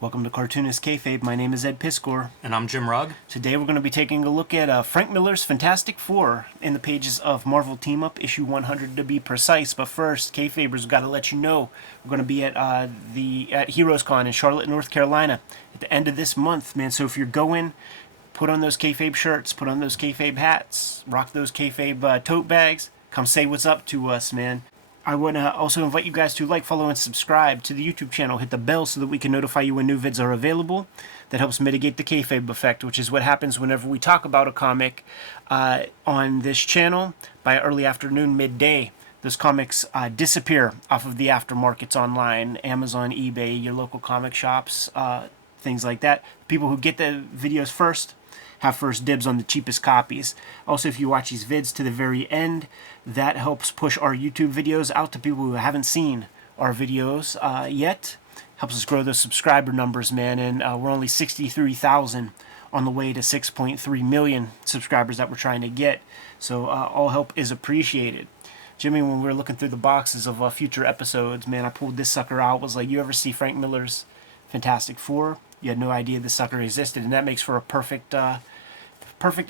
Welcome to Cartoonist Kayfabe. My name is Ed Piskor. And I'm Jim Rugg. Today we're going to be taking a look at Frank Miller's Fantastic Four in the pages of Marvel Team Up, issue 100 to be precise. But first, Kayfabers, got to let you know we're going to be at Heroes Con in Charlotte, North Carolina at the end of this month, man. So if you're going, put on those Kayfabe shirts, put on those Kayfabe hats, rock those Kayfabe tote bags. Come say what's up to us, man. I would also invite you guys to like, follow, and subscribe to the YouTube channel. Hit the bell so that we can notify you when new vids are available. That helps mitigate the kayfabe effect, which is what happens whenever we talk about a comic on this channel. By early afternoon, midday, those comics disappear off of the aftermarkets online, Amazon, eBay, your local comic shops, things like that. People who get the videos first have first dibs on the cheapest copies. Also, if you watch these vids to the very end, that helps push our YouTube videos out to people who haven't seen our videos yet. Helps us grow those subscriber numbers, man, and we're only 63,000 on the way to 6.3 million subscribers that we're trying to get. So all help is appreciated. Jimmy, when we were looking through the boxes of future episodes, man, I pulled this sucker out. Was like, you ever see Frank Miller's Fantastic Four? You had no idea this sucker existed, and that makes for a perfect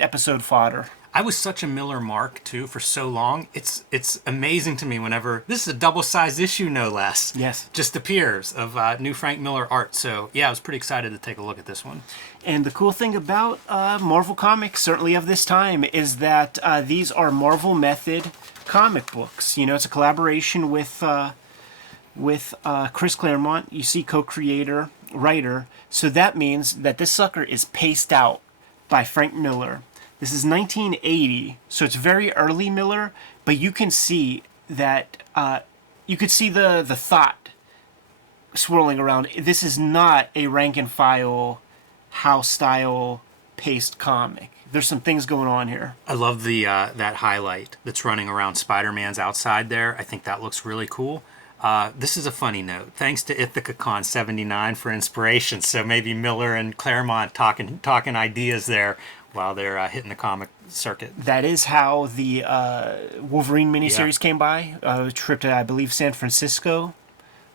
episode fodder. I was such a Miller mark, too, for so long. It's amazing to me whenever... This is a double-sized issue, no less. Yes. Just appears of new Frank Miller art. So, yeah, I was pretty excited to take a look at this one. And the cool thing about Marvel Comics, certainly of this time, is that these are Marvel Method comic books. You know, it's a collaboration with Chris Claremont. You see co-creator, writer. So that means that this sucker is paced out by Frank Miller. This is 1980, so it's very early Miller, but you can see that, you could see the thought swirling around. This is not a rank and file, house-style paced comic. There's some things going on here. I love the that highlight that's running around Spider-Man's outside there. I think that looks really cool. This is a funny note. Thanks to IthacaCon 79 for inspiration. So maybe Miller and Claremont talking ideas there while they're hitting the comic circuit. That is how the Wolverine miniseries came by. A trip to, I believe, San Francisco.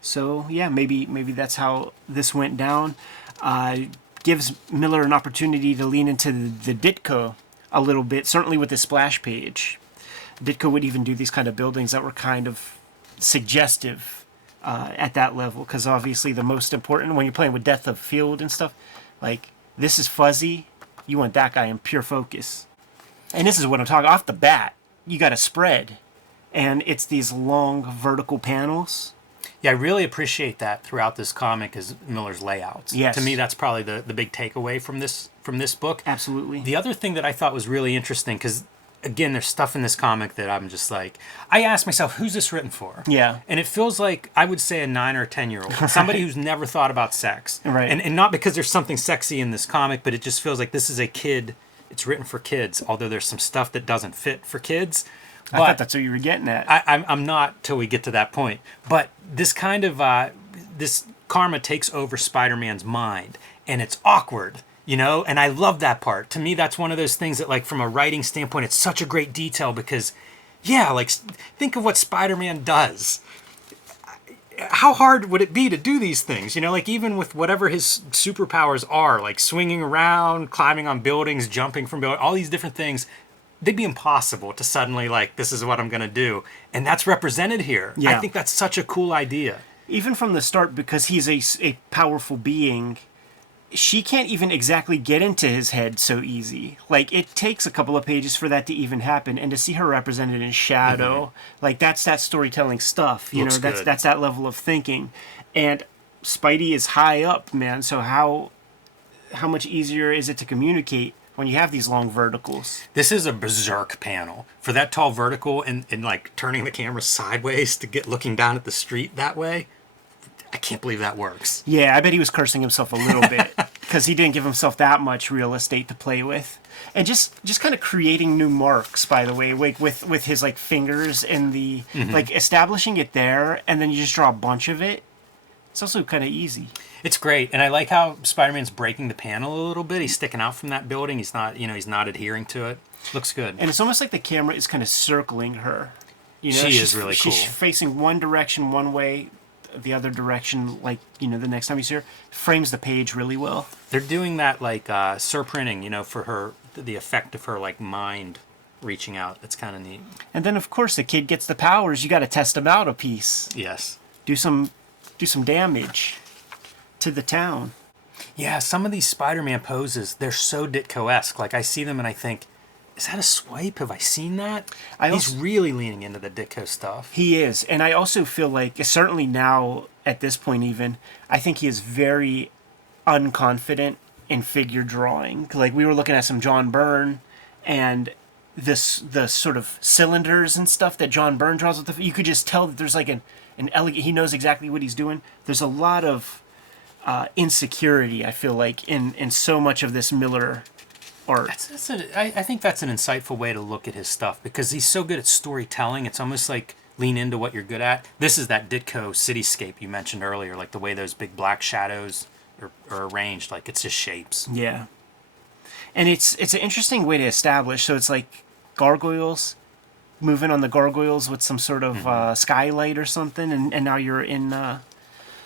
So yeah, maybe that's how this went down. Gives Miller an opportunity to lean into the Ditko a little bit. Certainly with the splash page, Ditko would even do these kind of buildings that were kind of suggestive at that level, because obviously the most important when you're playing with depth of field and stuff, like this is fuzzy, you want that guy in pure focus. And this is what I'm talking off the bat. You got a spread, and it's these long vertical panels. Yeah, I really appreciate that throughout this comic is Miller's layouts. Yes. To me, that's probably the big takeaway from this book. Absolutely. The other thing that I thought was really interesting, because again, there's stuff in this comic that I'm just like, I asked myself, who's this written for? Yeah. And it feels like, I would say a 9 or 10-year-old. Somebody who's never thought about sex. Right. And not because there's something sexy in this comic, but it just feels like this is a kid. It's written for kids, although there's some stuff that doesn't fit for kids. But I thought that's what you were getting at. I'm not till we get to that point. But this kind of, this karma takes over Spider-Man's mind, and it's awkward. You know, and I love that part. To me, that's one of those things that, like, from a writing standpoint, it's such a great detail because, yeah, like, think of what Spider-Man does. How hard would it be to do these things? You know, like, even with whatever his superpowers are, like swinging around, climbing on buildings, jumping from buildings, all these different things, they'd be impossible to suddenly, like, this is what I'm going to do. And that's represented here. Yeah. I think that's such a cool idea. Even from the start, because he's a powerful being, she can't even exactly get into his head so easy. Like, it takes a couple of pages for that to even happen, and to see her represented in shadow, like, that's that storytelling stuff. You know, that's that level of thinking. And Spidey is high up, man. So how much easier is it to communicate when you have these long verticals? This is a berserk panel for that tall vertical, and like turning the camera sideways to get looking down at the street that way. I can't believe that works. Yeah, I bet he was cursing himself a little bit because he didn't give himself that much real estate to play with. And just kind of creating new marks, by the way, like with his like fingers and the like establishing it there, and then you just draw a bunch of it. It's also kind of easy. It's great, and I like how Spider-Man's breaking the panel a little bit. He's sticking out from that building. He's not, he's not adhering to it. Looks good. And it's almost like the camera is kind of circling her. She is really cool. She's facing one direction, one way. the other direction, like, the next time you see her, frames the page really well. They're doing that like surprinting, for her, the effect of her like mind reaching out. That's kind of neat. And then, of course, the kid gets the powers. You got to test them out a piece. Yes. Do some damage to the town. Yeah, some of these Spider-Man poses, they're so Ditko-esque. Like, I see them and I think, is that a swipe? Have I seen that? He's really leaning into the Ditko stuff. He is. And I also feel like, certainly now, at this point even, I think he is very unconfident in figure drawing. Like, we were looking at some John Byrne, and the sort of cylinders and stuff that John Byrne draws with you could just tell that there's like an elegant, he knows exactly what he's doing. There's a lot of insecurity, I feel like, in so much of this Miller art. I think that's an insightful way to look at his stuff, because he's so good at storytelling. It's almost like lean into what you're good at. This is that Ditko cityscape you mentioned earlier, like the way those big black shadows are arranged, like it's just shapes. Yeah. And it's an interesting way to establish. So it's like gargoyles, moving on the gargoyles with some sort of skylight or something, and now you're in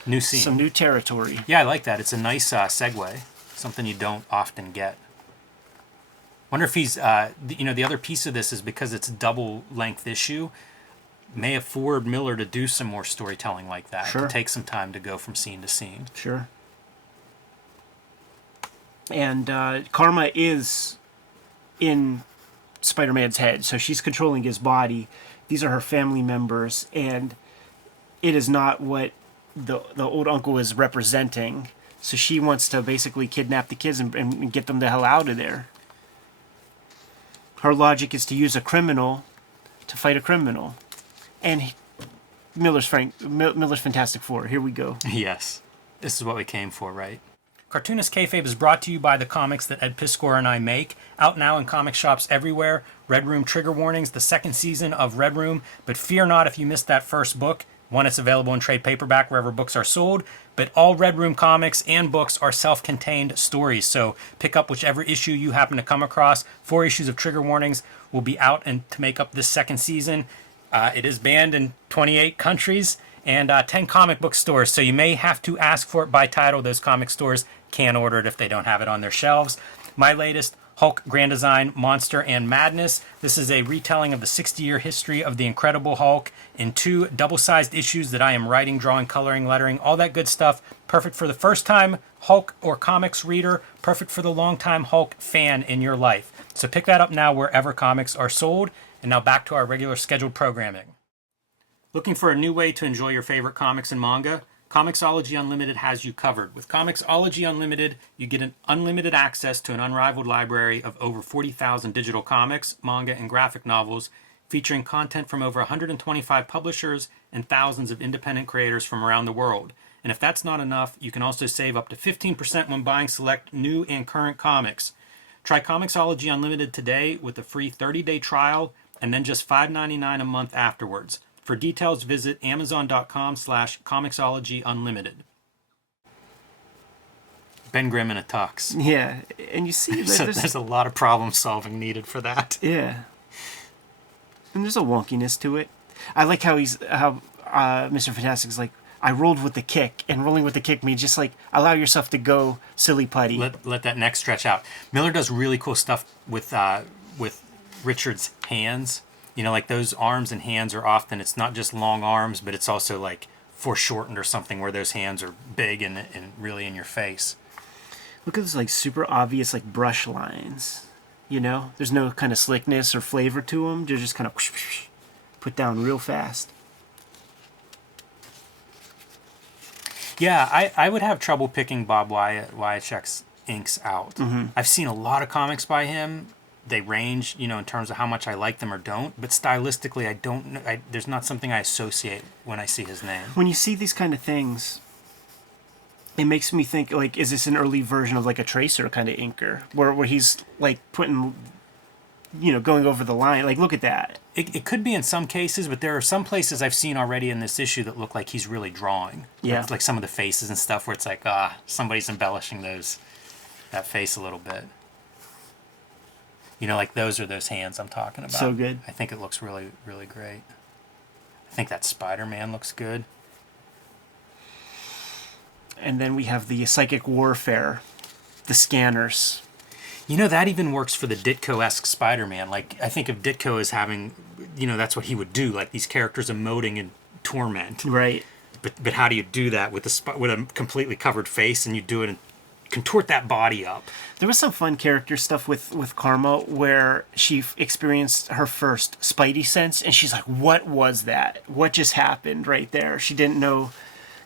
new scene, some new territory. Yeah, I like that. It's a nice segue, something you don't often get. Wonder if he's, the other piece of this is because it's a double length issue, may afford Miller to do some more storytelling like that. Sure. To take some time to go from scene to scene. Sure. And Karma is in Spider-Man's head, so she's controlling his body. These are her family members, and it is not what the old uncle is representing. So she wants to basically kidnap the kids and get them the hell out of there. Her logic is to use a criminal to fight a criminal. And Miller's Fantastic Four. Here we go. Yes. This is what we came for, right? Cartoonist Kayfabe is brought to you by the comics that Ed Piskor and I make. Out now in comic shops everywhere. Red Room Trigger Warnings, the second season of Red Room. But fear not if you missed that first book. One, it's available in trade paperback wherever books are sold. But all Red Room comics and books are self-contained stories. So pick up whichever issue you happen to come across. 4 issues of Trigger Warnings will be out and to make up this second season. It is banned in 28 countries and 10 comic book stores. So you may have to ask for it by title. Those comic stores can order it if they don't have it on their shelves. My latest, Hulk Grand Design, Monster and Madness. This is a retelling of the 60-year history of the Incredible Hulk in 2 double-sized issues that I am writing, drawing, coloring, lettering, all that good stuff. Perfect for the first-time Hulk or comics reader. Perfect for the long-time Hulk fan in your life. So pick that up now wherever comics are sold. And now back to our regular scheduled programming. Looking for a new way to enjoy your favorite comics and manga? Comixology Unlimited has you covered. With Comixology Unlimited, you get an unlimited access to an unrivaled library of over 40,000 digital comics, manga, and graphic novels, featuring content from over 125 publishers and thousands of independent creators from around the world. And if that's not enough, you can also save up to 15% when buying select new and current comics. Try Comixology Unlimited today with a free 30-day trial and then just $5.99 a month afterwards. For details, visit amazon.com/comixologyunlimited. Ben Grimm in a tux. Yeah, and you see there's a lot of problem solving needed for that. Yeah. And there's a wonkiness to it. I like how Mr. Fantastic's like, I rolled with the kick, and rolling with the kick means just like allow yourself to go silly putty. Let that neck stretch out. Miller does really cool stuff with Richard's hands. Like those arms and hands are often, it's not just long arms, but it's also like foreshortened or something where those hands are big and really in your face. Look at those like super obvious like brush lines. There's no kind of slickness or flavor to them. They're just kind of put down real fast. Yeah, I would have trouble picking Bob Wiacek's inks out. Mm-hmm. I've seen a lot of comics by him. They range, in terms of how much I like them or don't. But stylistically, I don't know. There's not something I associate when I see his name. When you see these kind of things, it makes me think, like, is this an early version of, like, a tracer kind of inker? Where he's, like, putting, going over the line. Like, look at that. It could be in some cases, but there are some places I've seen already in this issue that look like he's really drawing. Yeah. Like some of the faces and stuff where it's like, somebody's embellishing that face a little bit. Like those are those hands I'm talking about. So good. I think it looks really, really great. I think that Spider-Man looks good. And then we have the psychic warfare, the scanners. You know, that even works for the Ditko-esque Spider-Man. Like, I think of Ditko as having, you know, that's what he would do. Like, these characters emoting in torment. Right. But how do you do that with a completely covered face, and you do it and contort that body up? There was some fun character stuff with Karma where she experienced her first Spidey sense, and she's like, what was that? What just happened right there? She didn't know,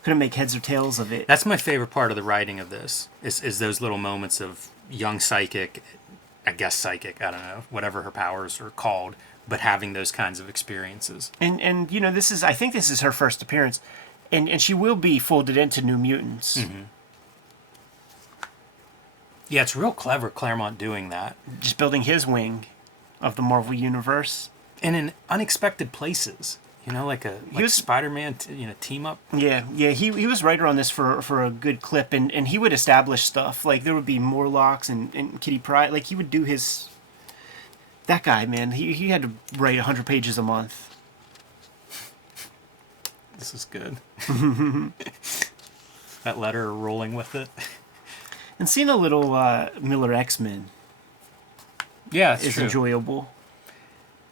couldn't make heads or tails of it. That's my favorite part of the writing of this, is those little moments of young psychic, I guess psychic, I don't know, whatever her powers are called, but having those kinds of experiences. And you know, I think this is her first appearance, and she will be folded into New Mutants. Mm-hmm. Yeah, it's real clever, Claremont doing that. Just building his wing of the Marvel Universe. And in unexpected places. You know, like Spider-Man, team up. Yeah, he was writer on this for a good clip, and he would establish stuff. Like, there would be Morlocks and Kitty Pryde. Like, he would do his... That guy, man, he had to write 100 pages a month. This is good. That letter rolling with it. And seeing a little Miller X-Men is true. enjoyable.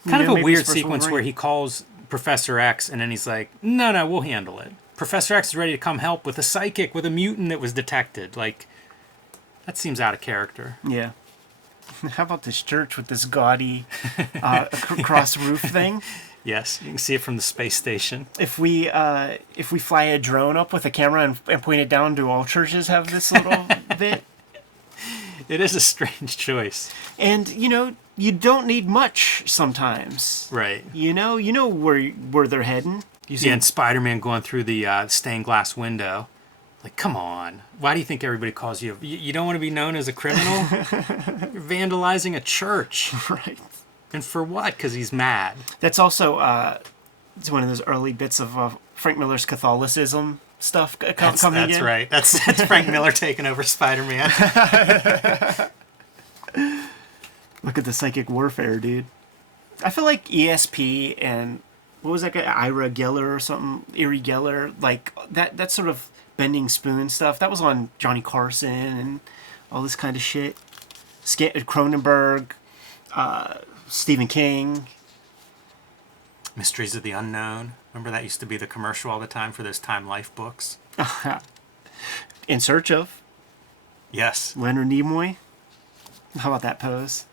Kind of a maybe weird his first sequence Wolverine. where he calls Professor X, and then he's like, no, we'll handle it. Professor X is ready to come help with a psychic, with a mutant that was detected. Like, that seems out of character. Yeah. How about this church with this gaudy cross roof thing? Yes, you can see it from the space station. If we fly a drone up with a camera and point it down, do all churches have this little bit? It is a strange choice. And, you know, you don't need much sometimes. Right. You know where they're heading. Yeah, and Spider-Man going through the stained glass window. Like, come on. Why do you think everybody calls you? You don't want to be known as a criminal? You're vandalizing a church. Right. And for what? Because he's mad. That's also it's one of those early bits of Frank Miller's Catholicism stuff coming in. That's right. That's Frank Miller taking over Spider-Man. Look at the psychic warfare, dude. I feel like ESP and what was that guy, Ira Geller or something, Erie Geller, like that sort of bending spoon stuff. That was on Johnny Carson and all this kind of shit. Cronenberg, Stephen King. Mysteries of the Unknown. Remember that used to be the commercial all the time for those Time Life books? In Search of. Yes. Leonard Nimoy. How about that pose?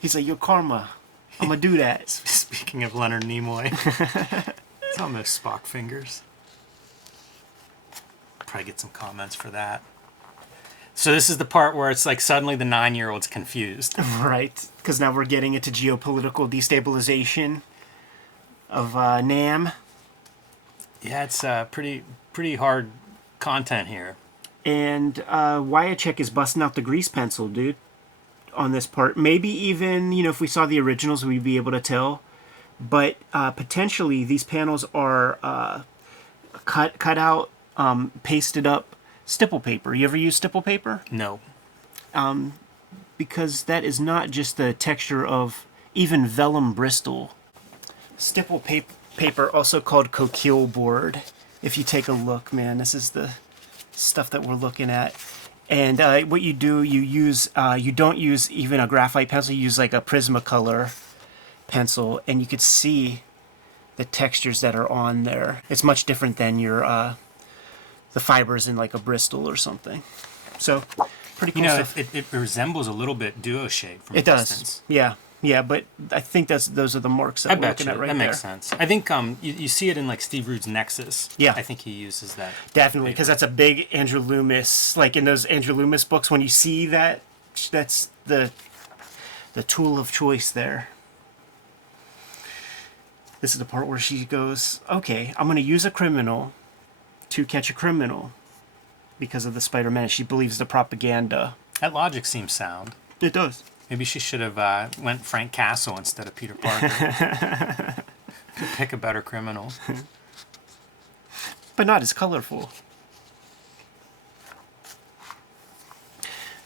He's like, yo, Karma, I'm gonna do that. Speaking of Leonard Nimoy. It's almost Spock fingers. Probably get some comments for that. So this is the part where it's like suddenly the 9-year-old's confused. Right, because now we're getting into geopolitical destabilization of Nam. Yeah, it's pretty hard content here. And Wyachek is busting out the grease pencil, dude, on this part. Maybe even, you know, if we saw the originals, we'd be able to tell. But potentially these panels are cut out, pasted up stipple paper. You ever use stipple paper? No. Because that is not just the texture of even vellum Bristol. Stipple paper, also called coquille board. If you take a look, man, this is the stuff that we're looking at. And what you do, you don't use even a graphite pencil, you use like a Prismacolor pencil, and you could see the textures that are on there. It's much different than your the fibers in like a Bristol or something. So, pretty cool stuff. It resembles a little bit duo shade from It distance. does. Yeah, but I think those are the marks that we're looking at right there. That makes sense. I think you see it in like Steve Rude's Nexus. Yeah. I think he uses that. Definitely, because that's a big Andrew Loomis, like in those Andrew Loomis books, when you see that, that's the tool of choice there. This is the part where she goes, okay, I'm going to use a criminal to catch a criminal because of the Spider-Man. She believes the propaganda. That logic seems sound. It does. Maybe she should have went Frank Castle instead of Peter Parker. Could pick a better criminal. But not as colorful.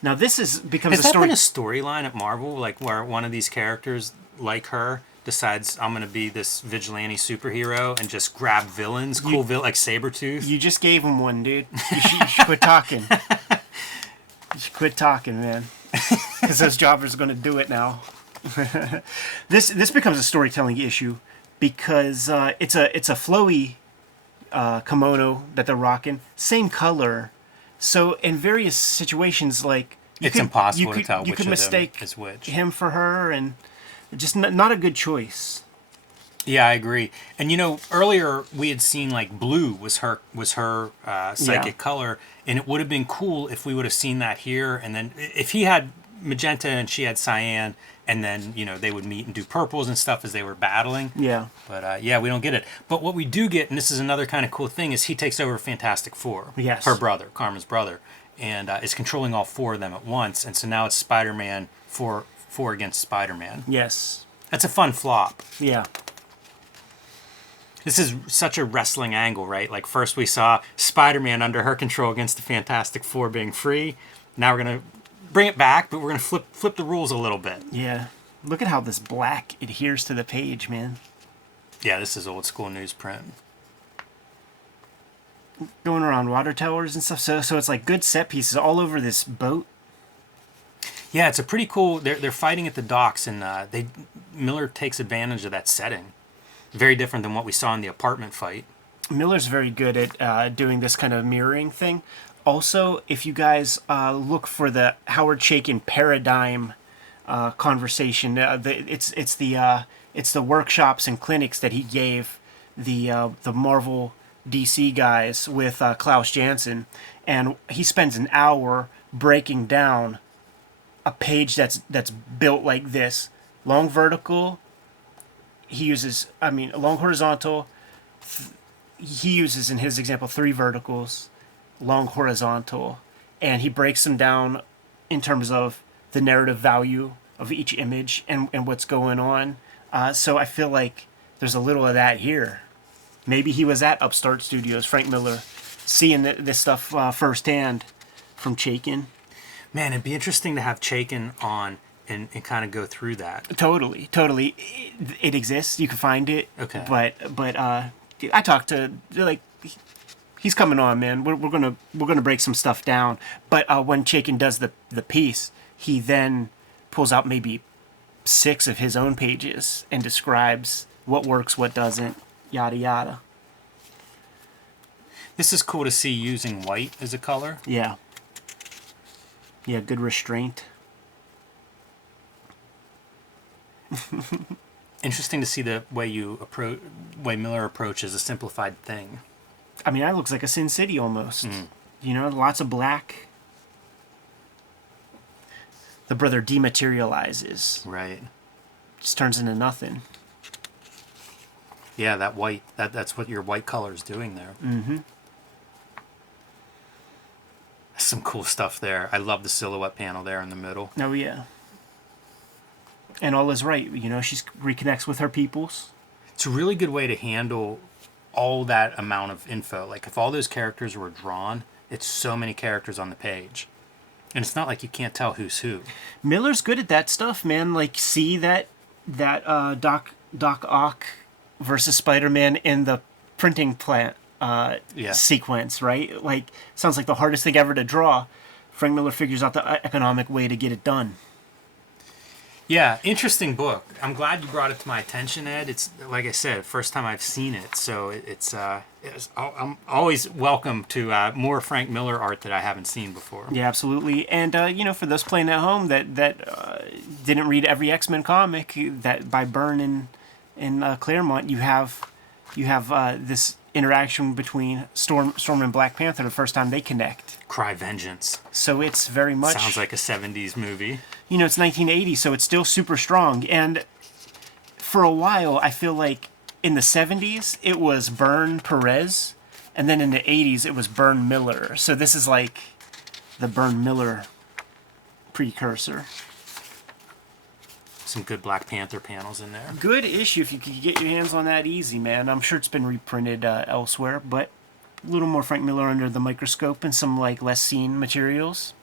Now this becomes Has a that story. been a storyline at Marvel, like where one of these characters, like her, decides I'm gonna be this vigilante superhero and just grab villains, like Sabretooth. You just gave him one, dude. You should quit talking. You should quit talking, man. Because those jobbers are going to do it now. This becomes a storytelling issue because it's a flowy kimono that they're rocking, same color. So in various situations, like It's impossible to tell you which could of mistake them is which. him for her, and just not a good choice. Yeah, I agree. And you know, earlier we had seen like blue was her psychic color, and it would have been cool if we would have seen that here. And then if he had magenta and she had cyan, and then you know they would meet and do purples and stuff as they were battling. Yeah. But yeah, we don't get it. But what we do get, and this is another kind of cool thing, is he takes over Fantastic Four. Yes. Her brother, Karma's brother, and is controlling all four of them at once. And so now it's Spider-Man four against Spider-Man. Yes. That's a fun flop. Yeah. This is such a wrestling angle, right? Like first we saw Spider-Man under her control against the Fantastic Four being free. Now we're gonna bring it back, but we're gonna flip the rules a little bit. Yeah. Look at how this black adheres to the page, man. Yeah, this is old school newsprint. Going around water towers and stuff. So it's like good set pieces all over this boat. Yeah, it's a pretty cool. They're fighting at the docks, and Miller takes advantage of that setting. Very different than what we saw in the apartment fight. Miller's very good at doing this kind of mirroring thing. Also, if you guys look for the Howard Chaykin paradigm conversation, it's the workshops and clinics that he gave the Marvel DC guys with Klaus Janson, and he spends an hour breaking down a page that's built like this: long vertical. He uses, long horizontal. He uses, in his example, 3 verticals, long horizontal, and he breaks them down in terms of the narrative value of each image and what's going on. So I feel like there's a little of that here. Maybe he was at Upstart Studios, Frank Miller, seeing this stuff firsthand from Chaykin. Man, it'd be interesting to have Chaykin on and kind of go through that. Totally. It exists. You can find it. Okay. But I talked to, like, he's coming on, man. We're gonna break some stuff down. But when Chaykin does the piece, he then pulls out maybe 6 of his own pages and describes what works, what doesn't, yada yada. This is cool to see using white as a color. Yeah. Yeah, good restraint. Interesting to see the way Miller approaches a simplified thing. I mean, that looks like a Sin City almost. You know, lots of black. The brother dematerializes. Right. Just turns into nothing. Yeah, that white, that's what your white color is doing there. Mm-hmm. Some cool stuff there. I love the silhouette panel there in the middle. Oh, yeah. And all is right. You know, she reconnects with her peoples. It's a really good way to handle all that amount of info. Like, if all those characters were drawn, it's so many characters on the page. And it's not like you can't tell who's who. Miller's good at that stuff, man. Like, see that Doc Ock versus Spider-Man in the printing plant sequence, right? Like, sounds like the hardest thing ever to draw. Frank Miller figures out the economic way to get it done. Yeah, interesting book. I'm glad you brought it to my attention, Ed. It's, like I said, first time I've seen it, so I'm always welcome to more Frank Miller art that I haven't seen before. Yeah, absolutely. And you know, for those playing at home that didn't read every X-Men comic that by Byrne and Claremont, you have this interaction between Storm and Black Panther the first time they connect. Cry vengeance. So it's very much Sounds like a 70s movie. You know, it's 1980, so it's still super strong. And for a while, I feel like in the 70s, it was Byrne Perez, and then in the 80s, it was Byrne Miller. So this is like the Byrne Miller precursor. Some good Black Panther panels in there. Good issue if you could get your hands on that easy, man. I'm sure it's been reprinted elsewhere, but a little more Frank Miller under the microscope and some like less seen materials.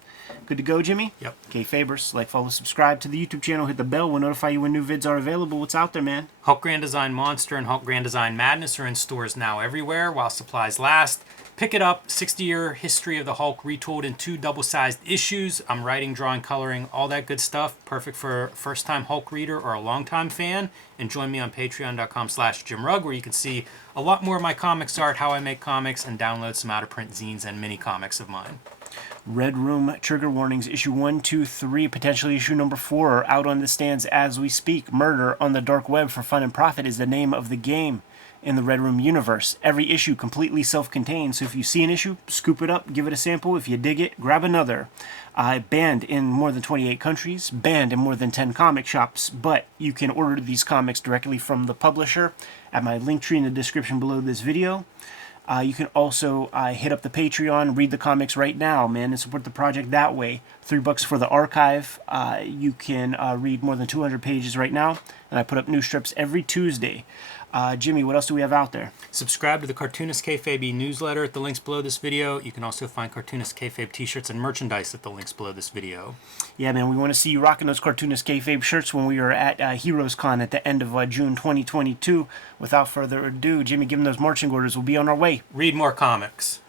Good to go, Jimmy? Yep. Kayfabers, like, follow, subscribe to the YouTube channel, hit the bell. We'll notify you when new vids are available. What's out there, man? Hulk Grand Design Monster and Hulk Grand Design Madness are in stores now everywhere while supplies last. Pick it up. 60-year history of the Hulk retooled in 2 double-sized issues. I'm writing, drawing, coloring, all that good stuff. Perfect for a first-time Hulk reader or a long-time fan. And join me on patreon.com/JimRugg, where you can see a lot more of my comics art, how I make comics, and download some out-of-print zines and mini comics of mine. Red Room Trigger Warnings, issue 1, 2, 3, potentially issue number 4 are out on the stands as we speak. Murder on the Dark Web for Fun and Profit is the name of the game in the Red Room universe. Every issue completely self-contained, so if you see an issue, scoop it up, give it a sample. If you dig it, grab another. Banned in more than 28 countries, banned in more than 10 comic shops, but you can order these comics directly from the publisher at my link tree in the description below this video. You can also hit up the Patreon, read the comics right now, man, and support the project that way. $3 for the archive. You can read more than 200 pages right now, and I put up new strips every Tuesday. Jimmy, what else do we have out there? Subscribe to the Cartoonist Kayfabe newsletter at the links below this video. You can also find Cartoonist Kayfabe t-shirts and merchandise at the links below this video. Yeah, man, we want to see you rocking those Cartoonist Kayfabe shirts when we are at Heroes Con at the end of June 2022. Without further ado, Jimmy, give them those marching orders. We'll be on our way. Read more comics.